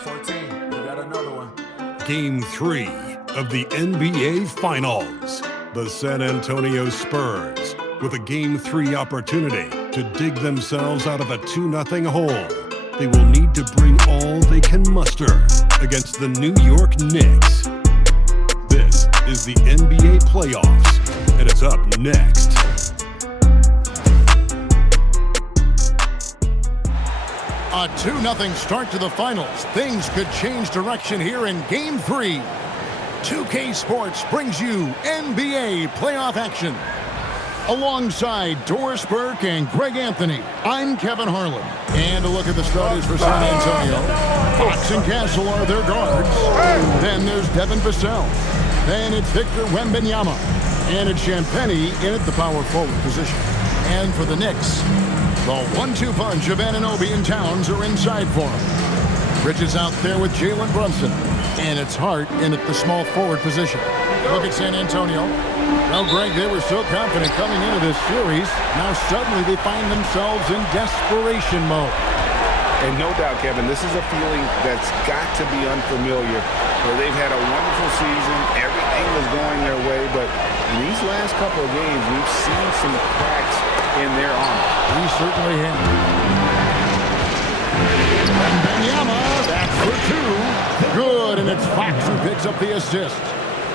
14. You got another one. Game 3 of the NBA Finals. The San Antonio Spurs, with a Game 3 opportunity to dig themselves out of a 2-0 hole. They will need to bring all they can muster against the New York Knicks. This is the NBA playoffs, and it's up next. A 2-0 start to the finals. Things could change direction here in Game 3. 2K Sports brings you NBA playoff action. Alongside Doris Burke and Greg Anthony, I'm Kevin Harlan. And a look at the starters for San Antonio. Fox and Castle are their guards. Then there's Devin Vassell. Then it's Victor Wembanyama. And it's Champagnie in at the power forward position. And for the Knicks, the 1-2 punch of Anunoby and Towns are inside for him. Bridges out there with Jalen Brunson. And it's Hart in at the small forward position. Look at San Antonio. Well, Greg, they were so confident coming into this series. Now suddenly they find themselves in desperation mode. And no doubt, Kevin, this is a feeling that's got to be unfamiliar. They've had a wonderful season. Everything was going their way. But in these last couple of games, we've seen some cracks in their armor. We certainly have. Wembanyama, that's for two. Good, and it's Fox who picks up the assist.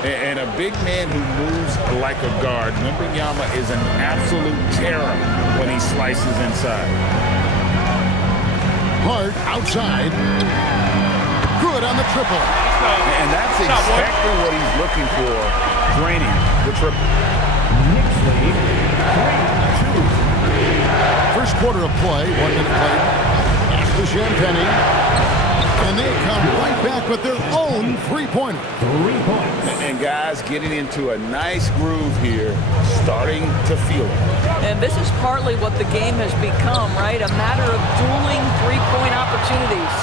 And a big man who moves like a guard. Wembanyama is an absolute terror when he slices inside. Hart outside. Good on the triple. And that's exactly what he's looking for, draining the triple. Knicks lead 3-2. First quarter of play, 1 minute played. After Champagnie. And they come right back with their own three-pointer. 3 points. And guys getting into a nice groove here, starting to feel it. And this is partly what the game has become, right? A matter of dueling three-point opportunities.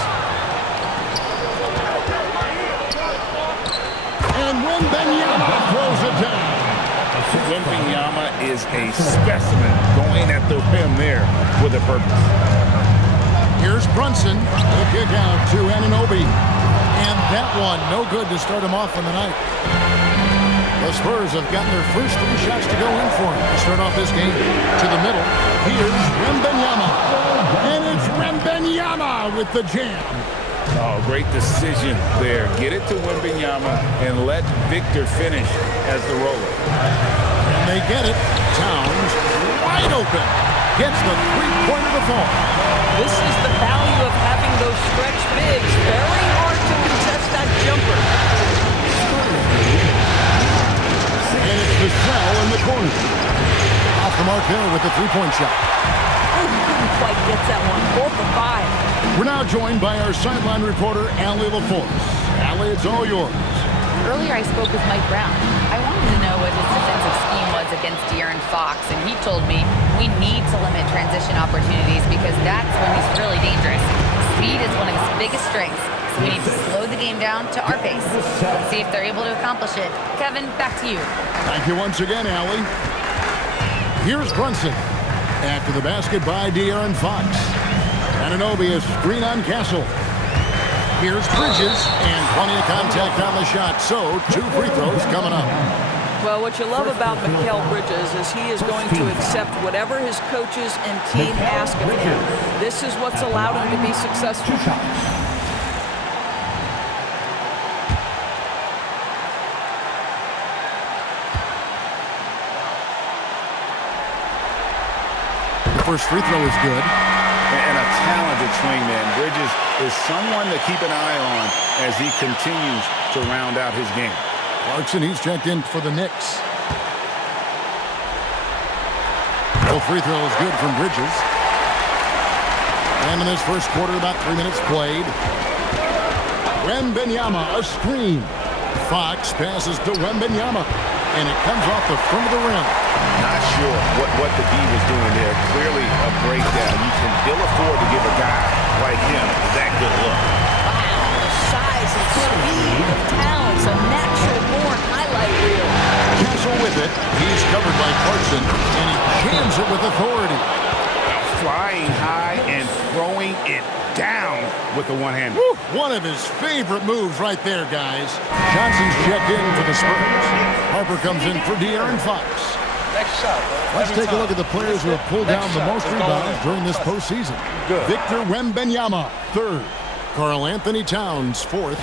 And Wembanyama throws it down. Wembanyama is a specimen going at the rim there with a purpose. Here's Brunson. The kick out to Anunoby. And that one, no good to start him off on the night. The Spurs have gotten their first 3 shots to go in for him to start off this game. To the middle. Here's Wembanyama. And it's Wembanyama with the jam. Oh, great decision there. Get it to Wembanyama and let Victor finish as the roller. And they get it. Towns wide open. Gets the three-pointer to fall. This is the value of having those stretch bigs. Very hard to contest that jumper. And it's Vassell in the corner. Off the mark there with the three-point shot. Oh, he couldn't quite get that one. 4 for 5. We're now joined by our sideline reporter, Allie LaForce. Allie, it's all yours. Earlier I spoke with Mike Brown. I wanted to know what his defensive scheme was against De'Aaron Fox, and he told me we need to limit transition opportunities because that's when he's really dangerous. Speed is one of his biggest strengths, so we need to slow the game down to our pace. Let's see if they're able to accomplish it. Kevin, back to you. Thank you once again, Allie. Here's Brunson. After the basket by De'Aaron Fox. Anunoby is screen on Castle. Here's Bridges, and plenty of contact on the shot, so 2 free throws coming up. Well, what you love about Mikal Bridges is he is going to accept whatever his coaches and team ask of him. This is what's allowed him to be successful. 2 shots. The first free throw is good. And a talented swingman. Bridges is someone to keep an eye on as he continues to round out his game. Clarkson, he's checked in for the Knicks. The free throw is good from Bridges. And in this first quarter, about 3 minutes played. Wembanyama, a screen. Fox passes to Wembanyama. And it comes off the front of the rim. Not sure what the D was doing there. Clearly a breakdown. You can ill afford to give a guy like him that good look. Wow, the size and speed of Towns, a natural-born highlight reel. Castle with it. He's covered by Clarkson, and he jams it with authority. Flying high and throwing it down with the one-hander. One of his favorite moves right there, guys. Johnson's checked in for the Spurs. Harper comes in for De'Aaron Fox. Next shot. Let's take a look at the players who have pulled down the most rebounds during this postseason. Victor Wembanyama, third. Karl Anthony Towns, fourth.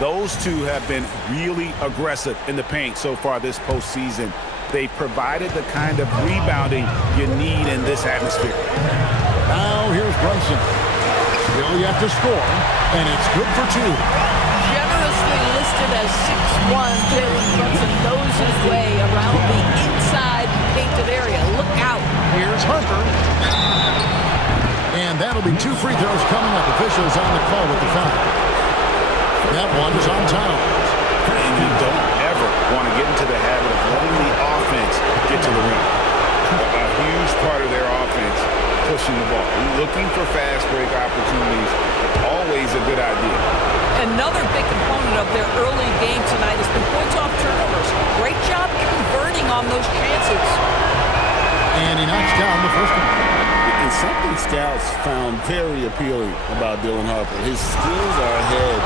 Those two have been really aggressive in the paint so far this postseason. They've provided the kind of rebounding you need in this atmosphere. Now here's Brunson. Still yet to score, and it's good for two. Generously listed as 6'1", Jalen Brunson knows his way around the inside painted area. Look out. Here's Harper. And that'll be 2 free throws coming up. Officials on the call with the foul. That one is on Towns. And you don't ever want to get into the habit of letting the offense get to the rim. A huge part of their offense, pushing the ball. Looking for fast break opportunities, always a good idea. Another big component of their early game tonight has been points off turnovers. Great job converting on those chances. And he knocks down the first one. And something scouts found very appealing about Dylan Harper. His skills are ahead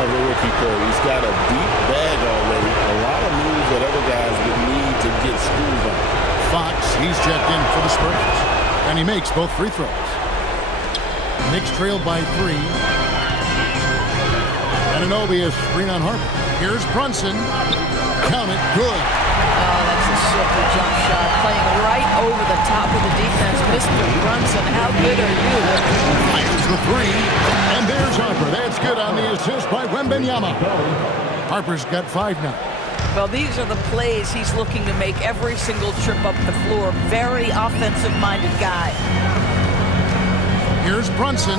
of the rookie curve. He's got a deep bag already. A lot of moves that other guys would need to get schools on. Fox, he's checked in for the Spurs. And he makes both free throws. Knicks trailed by 3. Anunoby is screen on Harper. Here's Brunson. Count it, good. Oh, that's a super jump shot. Playing right over the top of the defense. Mr. Brunson, how good are you? Fires the 3. And there's Harper. That's good on the assist by Wembanyama. Harper's got 5 now. Well, these are the plays he's looking to make every single trip up the floor. Very offensive-minded guy. Here's Brunson.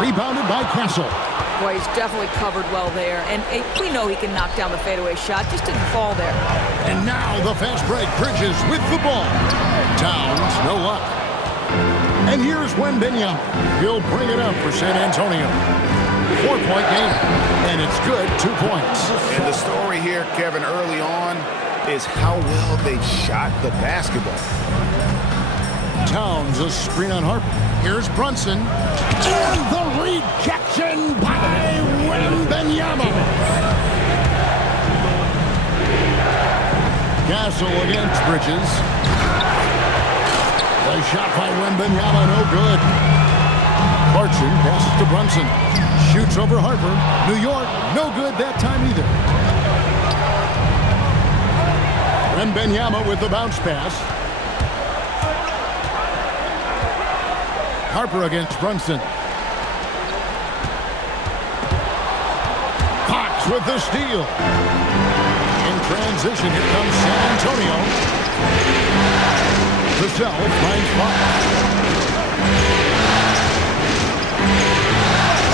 Rebounded by Castle. Boy, he's definitely covered well there. And we know he can knock down the fadeaway shot. Just didn't fall there. And now the fast break. Bridges with the ball. Towns, no luck. And here's Wembanyama. He'll bring it up for San Antonio. 4-point game. And it's good, 2 points. And the story here, Kevin, early on is how well they've shot the basketball. Towns, a screen on Harper. Here's Brunson. And the rejection by Wembanyama. Castle against Bridges. The shot by Wembanyama, no good. Clarkson passes to Brunson. Shoots over Harper. New York, no good that time either. Wembanyama with the bounce pass. Harper against Brunson. Fox with the steal. In transition, here comes San Antonio. Vassell finds Fox.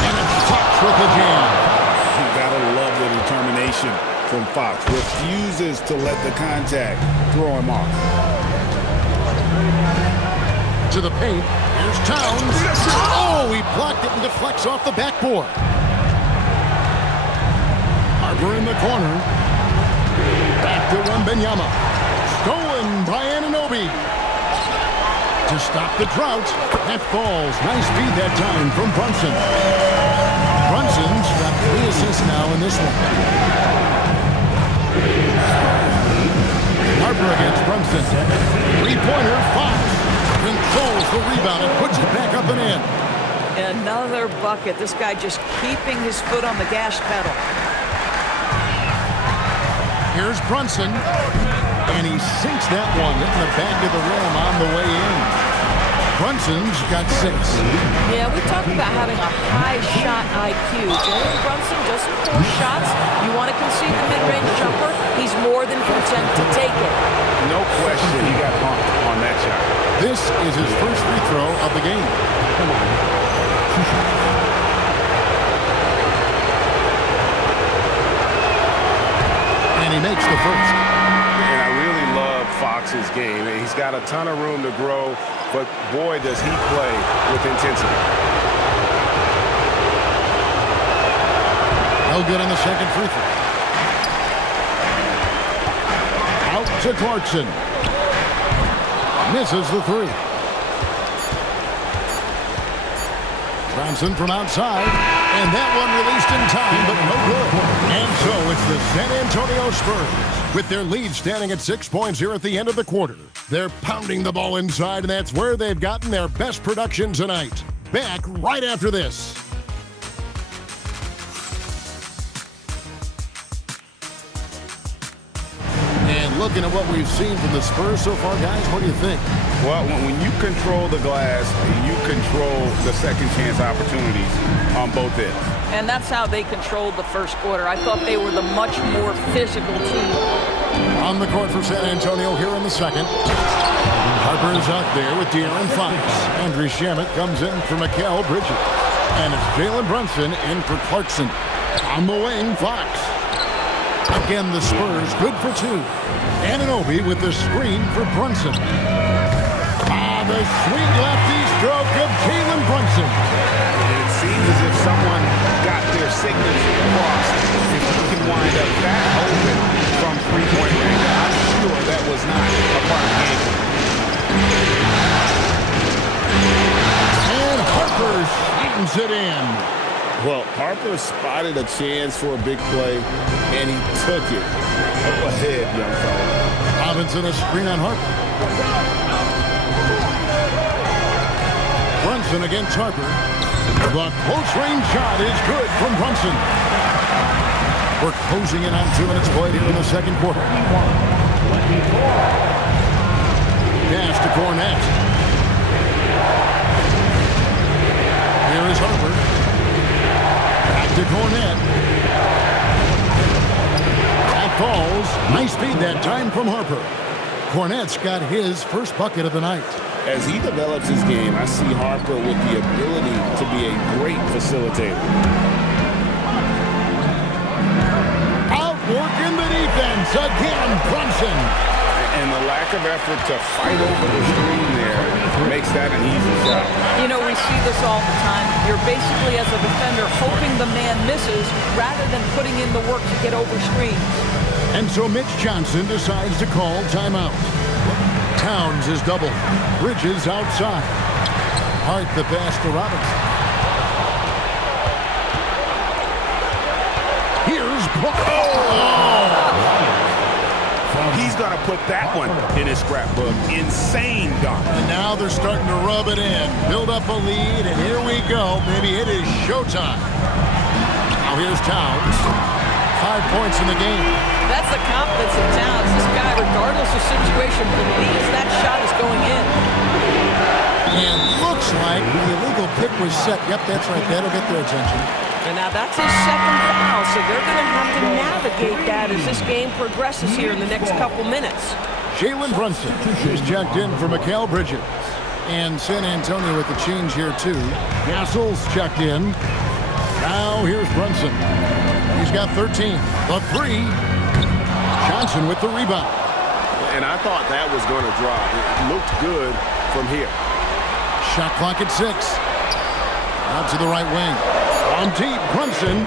And it's Fox with the jam. You gotta love the determination from Fox. Refuses to let the contact throw him off. To the paint. Here's Towns. Oh, he blocked it and deflects off the backboard. Harper in the corner. Back to Wembanyama. Stolen by Anunoby. To stop the drought. That falls. Nice feed that time from Brunson. Brunson's got 3 assists now in this one. Harper against Brunson. 3-pointer, Fox. Controls the rebound and puts it back up and in. Another bucket. This guy just keeping his foot on the gas pedal. Here's Brunson. And he sinks that one in the back of the rim on the way in. Brunson's got 6. Yeah, we talked about having a high shot IQ. Jalen Brunson doesn't force shots. You want to concede the mid-range jumper, he's more than content to take it. No question he got bumped on that shot. This is his first free throw of the game. Come on. And he makes the first. And I really love Fox's game. He's got a ton of room to grow, but boy, does he play with intensity. No good on the second free throw. Out to Clarkson. Misses the 3. Johnson from outside, and that one released in time, but no good. And so it's the San Antonio Spurs with their lead standing at 6 points here at the end of the quarter. They're pounding the ball inside, and that's where they've gotten their best production tonight. Back right after this. And looking at what we've seen from the Spurs so far, guys, what do you think? Well, when you control the glass, you control the second chance opportunities on both ends. And that's how they controlled the first quarter. I thought they were the much more physical team. On the court for San Antonio here in the second. Harper's out there with De'Aaron Fox. Andrew Shamet comes in for Mikal Bridges. And it's Jalen Brunson in for Clarkson. On the wing, Fox. Again, the Spurs good for two. Anunoby with the screen for Brunson. The sweet lefty stroke of Jalen Brunson. It seems as if someone got their signature crossed. If you can wind up that open from three-point range, I'm sure that was not a part of the game. And Harper slams it in. Well, Harper spotted a chance for a big play, and he took it. Go ahead, young fella. Robinson a screen on Harper. Brunson against Harper. The close-range shot is good from Brunson. We're closing in on 2 minutes played here in the second quarter. Pass to Cornette. Here is Harper. Back to Cornette. That falls. Nice speed that time from Harper. Cornette's got his first bucket of the night. As he develops his game, I see Harper with the ability to be a great facilitator. Outworking the defense. Again, Brunson. And the lack of effort to fight over the screen there makes that an easy shot. You know, we see this all the time. You're basically, as a defender, hoping the man misses rather than putting in the work to get over screens. And so Mitch Johnson decides to call timeout. Towns is double. Bridges outside. Hart the pass to Robinson. Here's He's going to put that one in his scrapbook. Insane dunk. And now they're starting to rub it in. Build up a lead, and here we go. Maybe it is showtime. Now here's Towns. 5 points in the game. That's the confidence of Towns. This guy, regardless of situation, believes that shot is going in. And looks like the illegal pick was set. Yep, that's right. That'll get their attention. And now that's his second foul, so they're going to have to navigate that as this game progresses here in the next couple minutes. Jalen Brunson is checked in for Mikal Bridges. And San Antonio with the change here, too. Gassol's checked in. Now here's Brunson. He's got 13. The three. Johnson with the rebound. And I thought that was going to drop. It looked good from here. Shot clock at 6. Out to the right wing. On deep, Brunson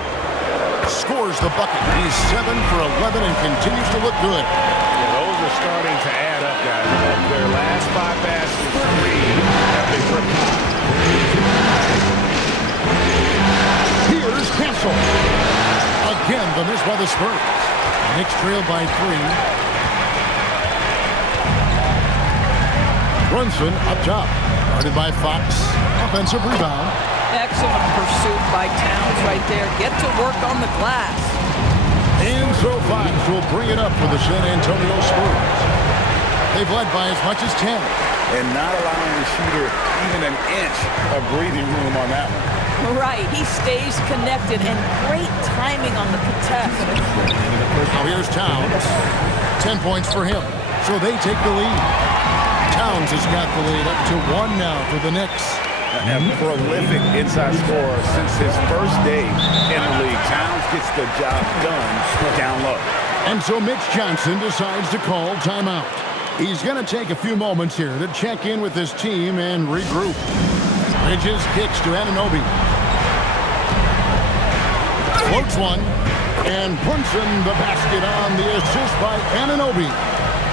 scores the bucket. He's 7 for 11 and continues to look good. Yeah, those are starting to add up, guys. Their last 5 baskets, 3 have been triple. Here's Cancel. Again, the miss by the Spurs. Knicks trail by 3. Brunson up top. Guarded by Fox. Offensive rebound. Excellent pursuit by Towns right there. Get to work on the glass. And so Fox will bring it up for the San Antonio Spurs. They've led by as much as 10. And not allowing the shooter even an inch of breathing room on that one. Right, he stays connected, and great timing on the contest. Now here's Towns. 10 points for him. So they take the lead. Towns has got the lead up to 1 now for the Knicks. A prolific inside scorer since his first day in the league. Towns gets the job done down low. And so Mitch Johnson decides to call timeout. He's going to take a few moments here to check in with his team and regroup. Bridges kicks to Anunoby. Floats one. And Brunson the basket on the assist by Anunoby.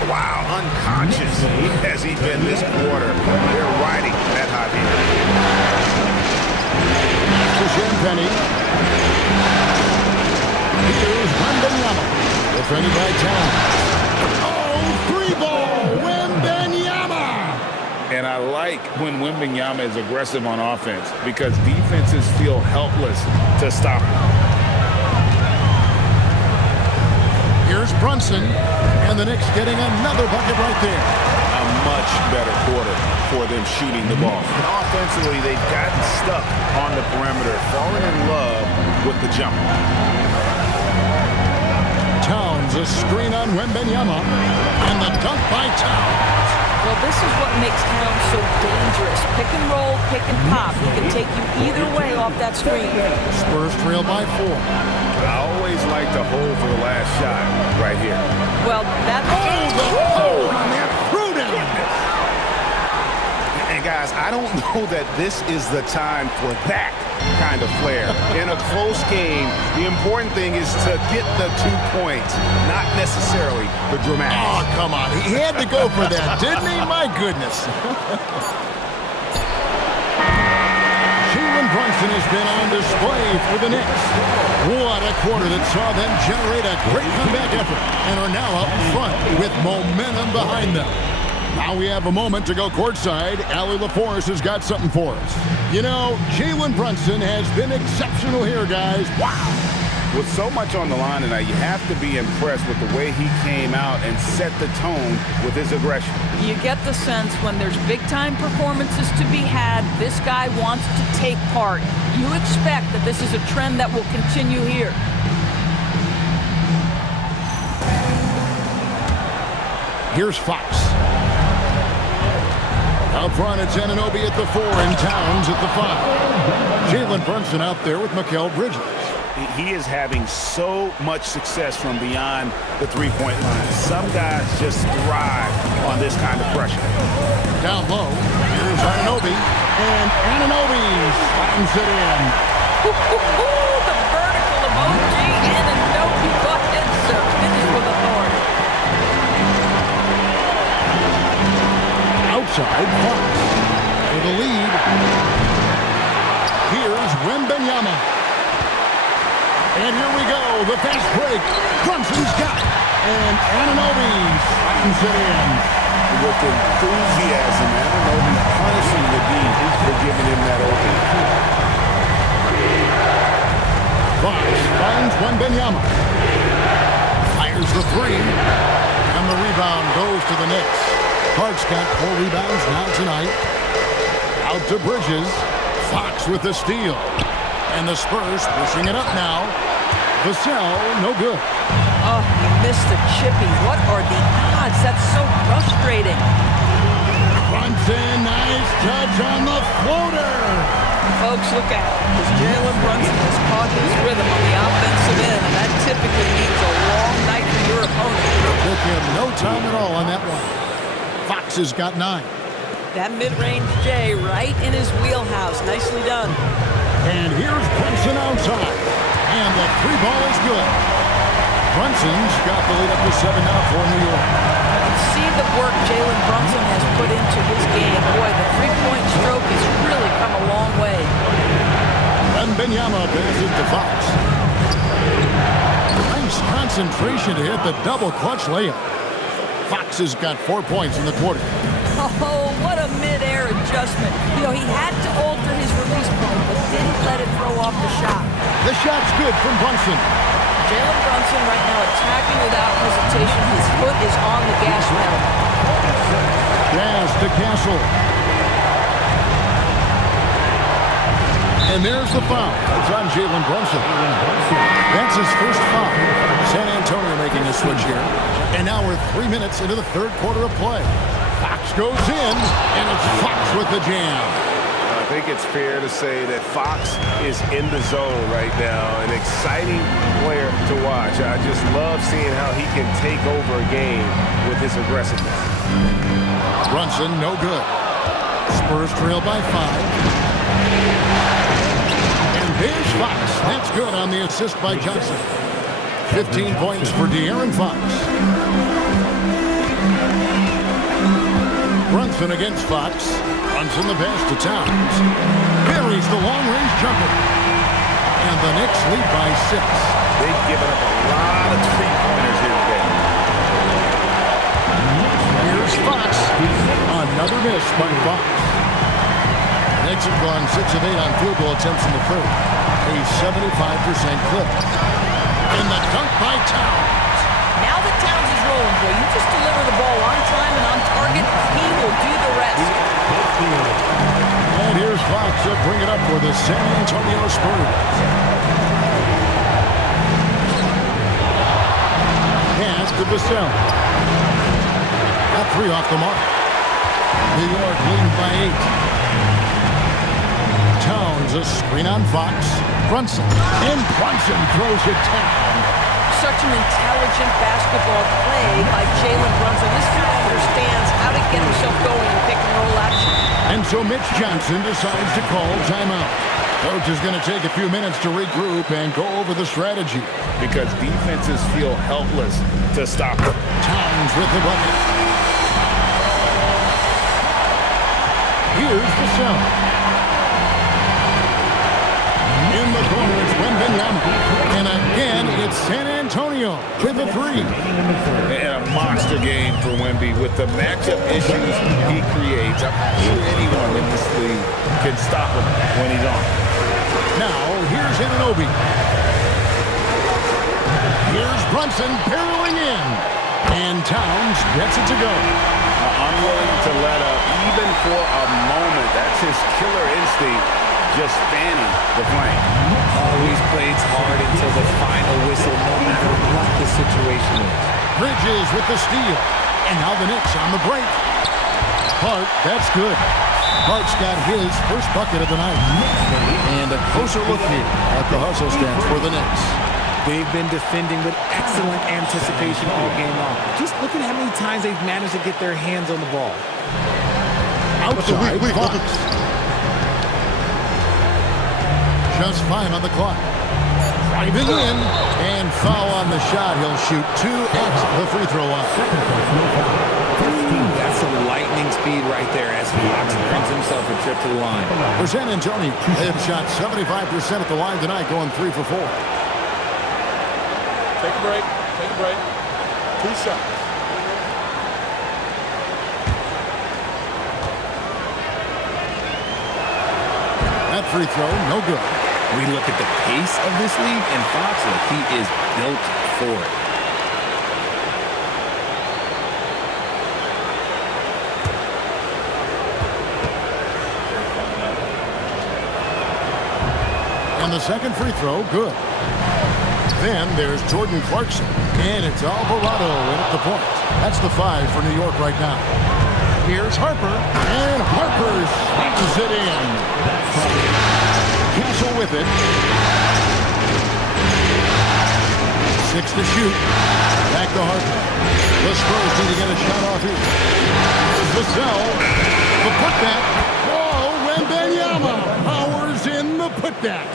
Wow, unconscious has he been this quarter. They're riding that hot hand. Penny. Here's Wembanyama. Defended by Towns. Oh, three ball. Wembanyama. And I like when Wembanyama is aggressive on offense because defenses feel helpless to stop him. Here's Brunson. And the Knicks getting another bucket right there. A much better quarter for them shooting the ball. And offensively, they've gotten stuck on the perimeter, falling in love with the jump. Towns, a screen on Wembanyama. And the dunk by Towns. Well, this is what makes Towns so dangerous. Pick and roll, pick and pop. He can take you either way off that screen. Spurs trail by 4. I always like to hold for the last shot right here. Well, that's... Oh, man, threw down. And guys, I don't know that this is the time for that kind of flair. In a close game, the important thing is to get the 2 points, not necessarily the dramatics. Oh, come on. He had to go for that, didn't he? My goodness. Brunson has been on display for the Knicks. What a quarter that saw them generate a great comeback effort and are now out in front with momentum behind them. Now we have a moment to go courtside. Allie LaForce has got something for us. You know, Jalen Brunson has been exceptional here, guys. Wow. With so much on the line tonight, you have to be impressed with the way he came out and set the tone with his aggression. You get the sense when there's big-time performances to be had, this guy wants to take part. You expect that this is a trend that will continue here. Here's Fox. Out front, it's Anunoby at the 4 and Towns at the 5. Jalen Brunson out there with Mikal Bridges. He is having so much success from beyond the three-point line. Some guys just thrive on this kind of pressure. Down low, here's Anunoby, and Anunoby slams it in. The vertical of OG Anunoby buckets to finish with authority. Outside, Fox for the lead. Here's Wembanyama. And here we go, the fast break. Brunson's got it. And Anunoby slams it in. With enthusiasm, Anunoby punishing the D for giving him that opening. Fox finds Wembanyama. Fires the 3. And the rebound goes to the Knicks. Hart's got 4 rebounds now tonight. Out to Bridges. Fox with the steal. And the Spurs pushing it up now. Vassell, no good. Oh, he missed the chippy. What are the odds? That's so frustrating. Brunson, nice touch on the floater. Folks, look out. Because Jalen Brunson has caught his rhythm on the offensive end, and that typically means a long night for your opponent. Took him no time at all on that one. Fox has got 9. That mid-range J right in his wheelhouse. Nicely done. And here's Brunson outside. And the 3 ball is good. Brunson's got the lead up to 7 now for New York. See the work Jalen Brunson has put into his game. Boy, the three-point stroke has really come a long way. Wembanyama passes to Fox. Nice concentration to hit the double clutch layup. Fox has got 4 points in the quarter. Oh, what a mid-air adjustment. You know, he had to alter his release point, but didn't let it throw off the shot. The shot's good from Brunson. Jalen Brunson right now attacking without hesitation. His foot is on the gas pedal. Pass to Castle. And there's the foul. It's on Jalen Brunson. That's his first foul. San Antonio making a switch here. And now we're 3 minutes into the third quarter of play. Fox goes in, and it's Fox with the jam. I think it's fair to say that Fox is in the zone right now. An exciting player to watch. I just love seeing how he can take over a game with his aggressiveness. Brunson, no good. Spurs trail by 5. And there's Fox. That's good on the assist by Johnson. 15 points for De'Aaron Fox. Brunson against Fox. Brunson the pass to Towns. Buries the long-range jumper. Knicks lead by 6. They've given up a lot of three-pointers here today. Here's Fox. Another miss by Fox. Knicks have gone 6 of 8 on field goal attempts in the third. A 75% clip. And the dunk by Towns. Now that Towns is rolling, boy, you just deliver the ball on time and on target, he will do the rest. And here's Fox to bring it up for the San Antonio Spurs. Pass to Vassell. That 3 off the mark. New York leading by 8. Towns a screen on Fox. Brunson. And Brunson throws it down. Such an intelligent basketball play by Jalen Brunson. This guy understands how to get himself going in pick and roll action. And so Mitch Johnson decides to call timeout. Coach is going to take a few minutes to regroup and go over the strategy. Because defenses feel helpless to stop them. Towns with the bucket. Here's the cell. In the corner, it's Wembanyama. And again, it's San Antonio with a 3. And a monster game for Wemby with the matchup issues he creates. I'm not sure anyone in this league can stop him when he's on. Now, here's Anunoby. Here's Brunson barreling in. And Towns gets it to go. Unwilling to let up, even for a moment. That's his killer instinct. Just fanning the flame. Always plays hard until the final whistle, no matter what the situation is. Bridges with the steal. And now the Knicks on the break. Hart, that's good. Hart's got his first bucket of the night. And a closer look here at the hustle stance for the Knicks. They've been defending with excellent anticipation all game long. Just look at how many times they've managed to get their hands on the ball. Outside, Fox. Just 5 on the clock. Driving in, and foul on the shot. He'll shoot 2 at the free throw line. That's some lightning speed right there as Fox brings himself a trip to the line. For San Antonio, they've shot 75% at the line tonight, going 3 for 4. Take a break. Take a break. 2 shots. That free throw, no good. We look at the pace of this league, and Fox, he is built for it. And the second free throw, good. Then there's Jordan Clarkson, and it's Alvarado in at the point. That's the 5 for New York right now. Here's Harper, and Harper slams it in. Castle with it. 6 to shoot. Back to Harper. The Spurs need to get a shot off here. Here's Vassell. The putback. Whoa, Wembanyama powers in the putback.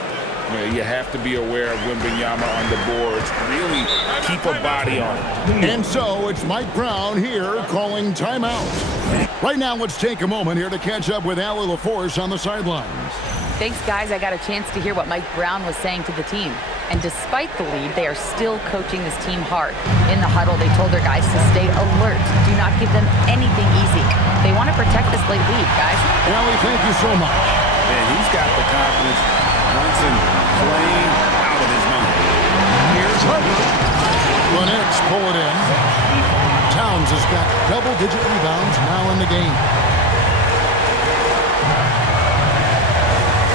You have to be aware of Wembanyama on the boards. Really keep a body on it. And so it's Mike Brown here calling timeout. Right now, let's take a moment here to catch up with Allie LaForce on the sidelines. Thanks, guys. I got a chance to hear what Mike Brown was saying to the team. And despite the lead, they are still coaching this team hard. In the huddle, they told their guys to stay alert. Do not give them anything easy. They want to protect this late lead, guys. Allie, thank you so much. And he's got the confidence. Brunson playing out of his mind. Here's Harper. The Knicks pull it in. Towns has got double-digit rebounds now in the game.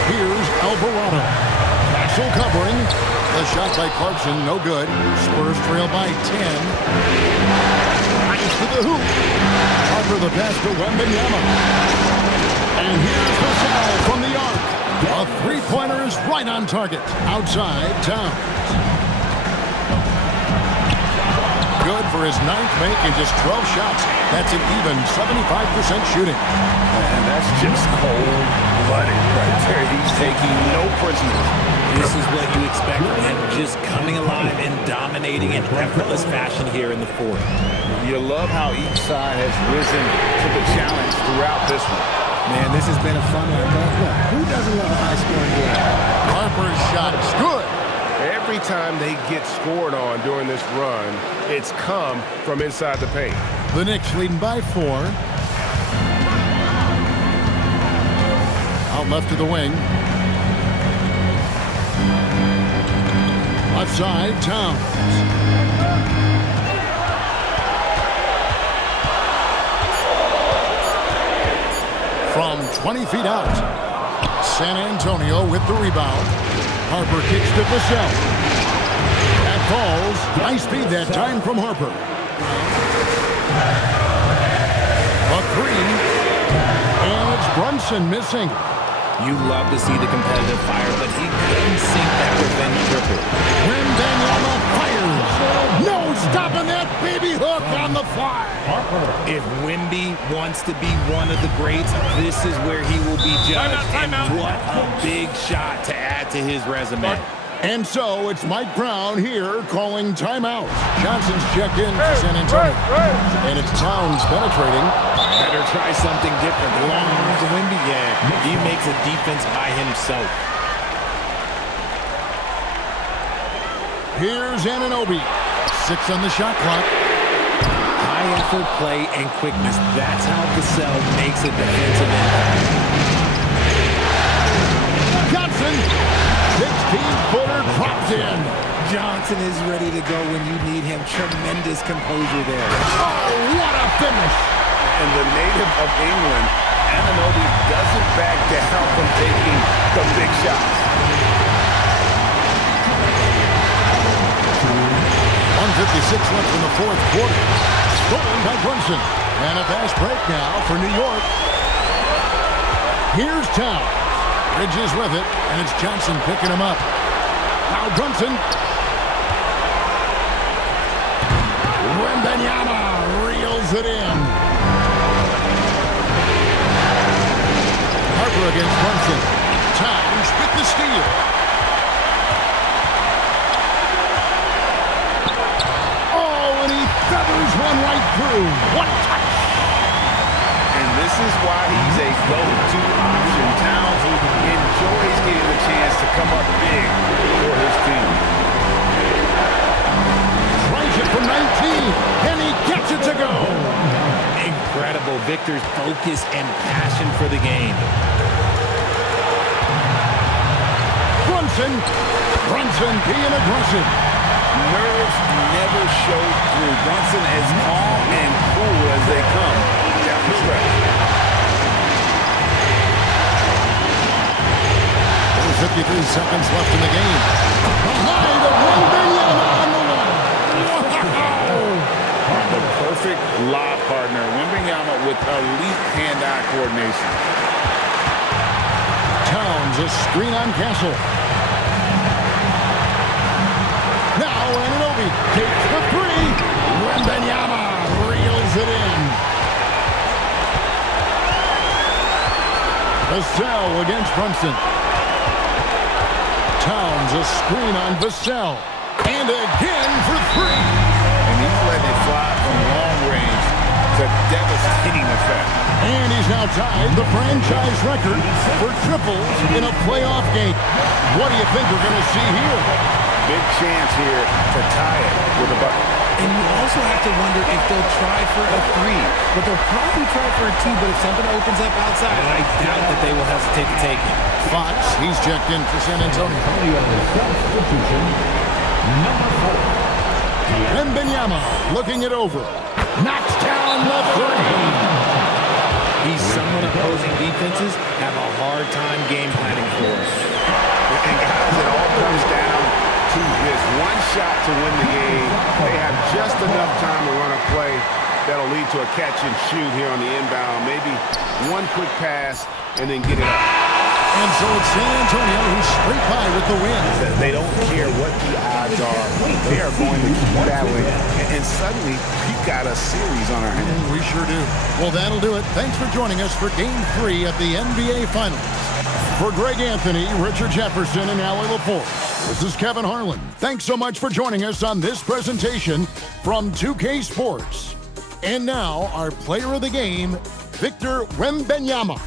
Here's Alvarado. Castle covering. The shot by Clarkson, no good. Spurs trail by 10. Nice to the hoop. Harper the pass to Wembanyama. And here's the foul from the arc. A three-pointer is right on target. Outside, Towns. Good for his 9th make in just 12 shots. That's an even 75% shooting. And that's just cold-blooded right there. He's taking no prisoners. This is what you expect from him, just coming alive and dominating in effortless fashion here in the fourth. You love how each side has risen to the challenge throughout this one. Man, this has been a fun one. But look, who doesn't love a high-scoring game? Harper's shot is good. every time they get scored on during this run, it's come from inside the paint. The Knicks leading by 4. Out left to the wing. Left side, Towns. From 20 feet out, San Antonio with the rebound. Harper kicks to Vassell. That falls. Nice speed that time from Harper. A 3. And it's Brunson missing. You love to see the competitive fire, but he couldn't sink that revenge triple. Wembanyama fires. No stopping that baby hook on the fly. If Wemby wants to be one of the greats, this is where he will be judged. And what a big shot to add to his resume. And so it's Mike Brown here calling timeout. Johnson's checked in for San Antonio. And it's Towns penetrating. Better try something different. The long arms of Wemby, yeah. He makes a defense by himself. Here's Anunoby. 6 on the shot clock. High effort play and quickness. That's how Vassell makes a defensive impact. Johnson. 16-footer dropped in. Johnson is ready to go when you need him. Tremendous composure there. Oh, what a finish. And the native of England, Anunoby doesn't back down from taking the big shots. 1:56 left in the fourth quarter. Stolen by Brunson. And a fast break now for New York. Here's Towns. Bridges with it, and it's Johnson picking him up. Now Brunson. Wembanyama reels it in. Harper against Brunson. Towns with the steal. Oh, and he feathers one right through. What a touch. And this is why he's a go-to option. Towns enjoys getting the chance to come up big for his team. Tries it from 19, and he gets it to go. Incredible. Victor's focus and passion for the game. Brunson being aggressive. Nerves never show through. Brunson as calm and cool as they come down the stretch. 53 seconds left in the game. Behind the Wembanyama on the line. Wow! The perfect lob partner. Wembanyama with elite hand-eye coordination. Towns a screen on Castle. Now Anunoby takes the 3. Wembanyama reels it in. Vassell against Brunson. Towns a screen on Vassell. And again for 3. And he's letting it fly from long range. It's a devastating effect. And he's now tied the franchise record for triples in a playoff game. What do you think we're going to see here? Big chance here to tie it with a bucket. And you also have to wonder if they'll try for a 3. But they'll probably try for a 2, but if something opens up outside, I doubt that they will hesitate to take it. Fox, he's checked in for San Antonio. Substitution number 4. Wembanyama looking it over. Knocks down the 3. He's someone opposing defenses have a hard time game planning for. And guys, it all comes down to this one shot to win the game. They have just enough time to run a play that'll lead to a catch and shoot here on the inbound. Maybe one quick pass and then get it up. And so it's San Antonio who's straight by with the win. They don't care what the odds are. They are going to keep battling. And suddenly, we've got a series on our hands. We sure do. Well, that'll do it. Thanks for joining us for Game 3 of the NBA Finals. For Greg Anthony, Richard Jefferson, and Allie LaForce, this is Kevin Harlan. Thanks so much for joining us on this presentation from 2K Sports. And now, our player of the game, Victor Wembanyama.